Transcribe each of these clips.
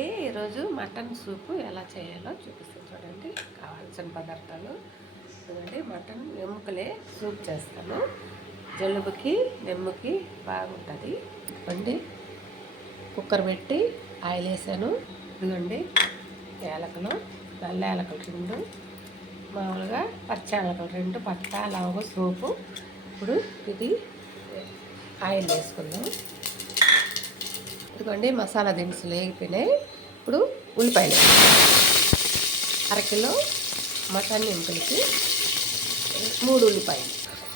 ఈరోజు మటన్ సూపు ఎలా చేయాలో చూపిస్తాను చూడండి. కావాల్సిన పదార్థాలు చూడండి. మటన్ ఎముకలే సూప్ చేస్తాను. జలుబుకి నెమ్ముకి బాగుంటుంది. ఇదిగోండి కుక్కర్ పెట్టి ఆయిల్ వేసాను. ఇదిగోండి యాలకులు, నల్ల యాలకులు 2, మామూలుగా పచ్చి యాలకులు 2, పట్ట లవంగ సూపు. ఇప్పుడు ఇది ఆయిల్ వేసుకుందాం. ఇదిగోండి మసాలా దినుసులు వేగిపోయినాయి. ఇప్పుడు ఉల్లిపాయలు 1/2 కిలో మటన్ ఎముకలకి 3 ఉల్లిపాయలు.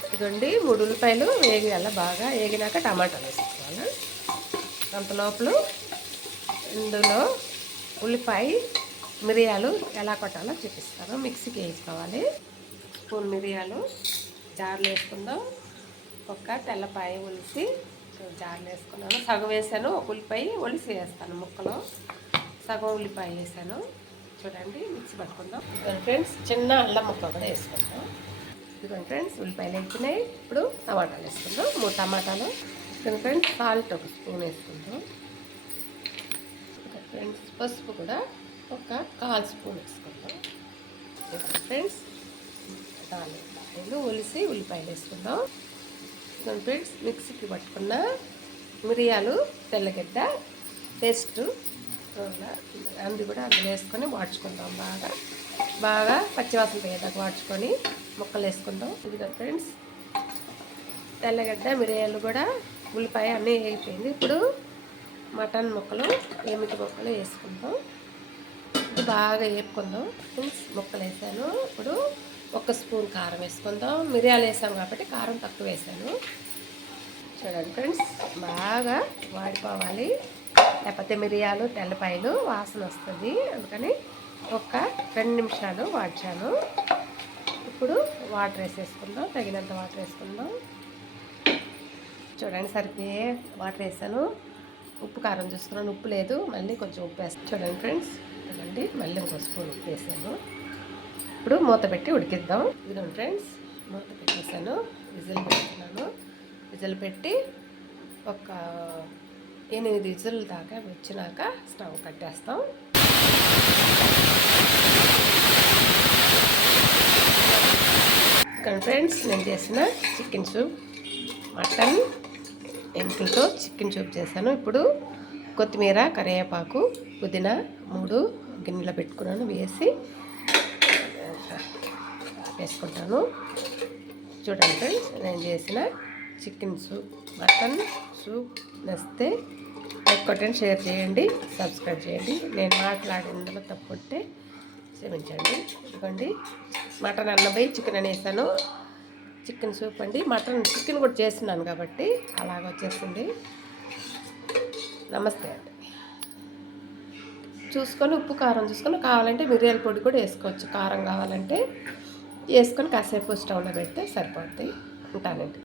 ఇదిగోండి 3 ఉల్లిపాయలు వేగాల. బాగా వేగినాక టమాటాలు వేసుకోవాలి. అంత లోపల ఇందులో ఉల్లిపాయ మిరియాలు ఎలా కొట్టాలో చూపిస్తాను. మిక్సీకి వేసుకోవాలి. స్పూన్ మిరియాలు జార్లు వేసుకుందాం. ఒక తెల్లపాయ ఒలిసి జార్లు వేసుకున్నాను. సగం వేసాను. ఒక ఉల్లిపాయ ఒలిసి వేస్తాను ముక్కలో. సగం ఉల్లిపాయ వేసాను. చూడండి మిక్సీ పట్టుకుందాం. ఫ్రెండ్స్ చిన్న అల్లం ముక్క కూడా వేసుకుందాం. ఇదిగోండి ఫ్రెండ్స్ ఉల్లిపాయలు వేసుకున్నాయి. ఇప్పుడు టమాటాలు వేసుకుందాం. 3 టమాటాలు. ఫ్రెండ్స్ సాల్ట్ 1 స్పూన్ వేసుకుందాం. ఫ్రెండ్స్ పసుపు కూడా ఒక 1/4 స్పూన్ వేసుకుందాం. ఫ్రెండ్స్ 4 ఉల్లిపాయలు ఒలిసి ఉల్లిపాయలు వేసుకుందాం. ఫ్రెండ్స్ మిక్సీకి పట్టుకున్న మిరియాలు, తెల్లగడ్డ పేస్ట్ అంది కూడా అందులో వేసుకొని వాడ్చుకుందాం. బాగా పచ్చివాసన పోయేదాకా వాడ్చుకొని ముక్కలు వేసుకుందాం. ఇదిగా ఫ్రెండ్స్ తెల్లగడ్డ మిరియాలు కూడా ఉల్లిపాయ అన్నీ వేగిపోయింది. ఇప్పుడు మటన్ ముక్కలు ఎమిక ముక్కలు వేసుకుందాం. ఇది బాగా వేపుకుందాం. ఫ్రెండ్స్ ముక్కలు వేసాను. ఇప్పుడు 1 స్పూన్ కారం వేసుకుందాం. మిరియాలు వేసాం కాబట్టి కారం తక్కువ వేసాను. చూడండి ఫ్రెండ్స్ బాగా వాడిపోవాలి, లేకపోతే మిరియాలు తెల్లపాయలు వాసన వస్తుంది. అందుకని ఒక 2 నిమిషాలు వాడ్చాను. ఇప్పుడు వాటర్ వేసేసుకుందాం. తగినంత వాటర్ వేసుకుందాం. చూడండి సరిపోయే వాటర్ వేసాను. ఉప్పు కారం చూసుకున్నాను. ఉప్పు లేదు, మళ్ళీ కొంచెం ఉప్పు వేస్తాను. చూడండి ఫ్రెండ్స్ చూడండి మళ్ళీ 1 స్పూన్ ఉప్పు వేసాను. ఇప్పుడు మూత పెట్టి ఉడికిద్దాం. ఇదిగోండి ఫ్రెండ్స్ మూత పెట్టేసాను. విజిల్ పెడుతున్నాను. విజిల్ పెట్టి ఒక 8 విజిల్ దాకా వచ్చినాక స్టవ్ కట్టేస్తాం. ఇక్కడ ఫ్రెండ్స్ నేను చేసిన చికెన్ సూప్, మటన్ ఎముకలతో చికెన్ సూప్ చేశాను. ఇప్పుడు కొత్తిమీర, కరివేపాకు, పుదీనా 3 గిన్నెలో పెట్టుకున్నాను. వేసుకుంటాను. చూడండి ఫ్రెండ్స్ నేను చేసిన చికెన్ సూప్, మటన్ సూప్ నచ్చితే లైక్ కొట్టండి, షేర్ చేయండి, సబ్స్క్రైబ్ చేయండి. నేను మాట్లాడినందులో తప్పు ఉంటే క్షమించండి. ఇదిగోండి మటన్ అన్నబై చికెన్ అనేసాను. చికెన్ సూప్ అండి. చికెన్ కూడా చేస్తున్నాను కాబట్టి అలాగ వచ్చేస్తుంది. నమస్తే అండి. చూసుకొని ఉప్పు కారం చూసుకొని కావాలంటే మిరియాల పొడి కూడా వేసుకోవచ్చు. కారం కావాలంటే వేసుకొని కాసేపు స్టవ్లో పెడితే సరిపోద్ది. ఉంటానండి.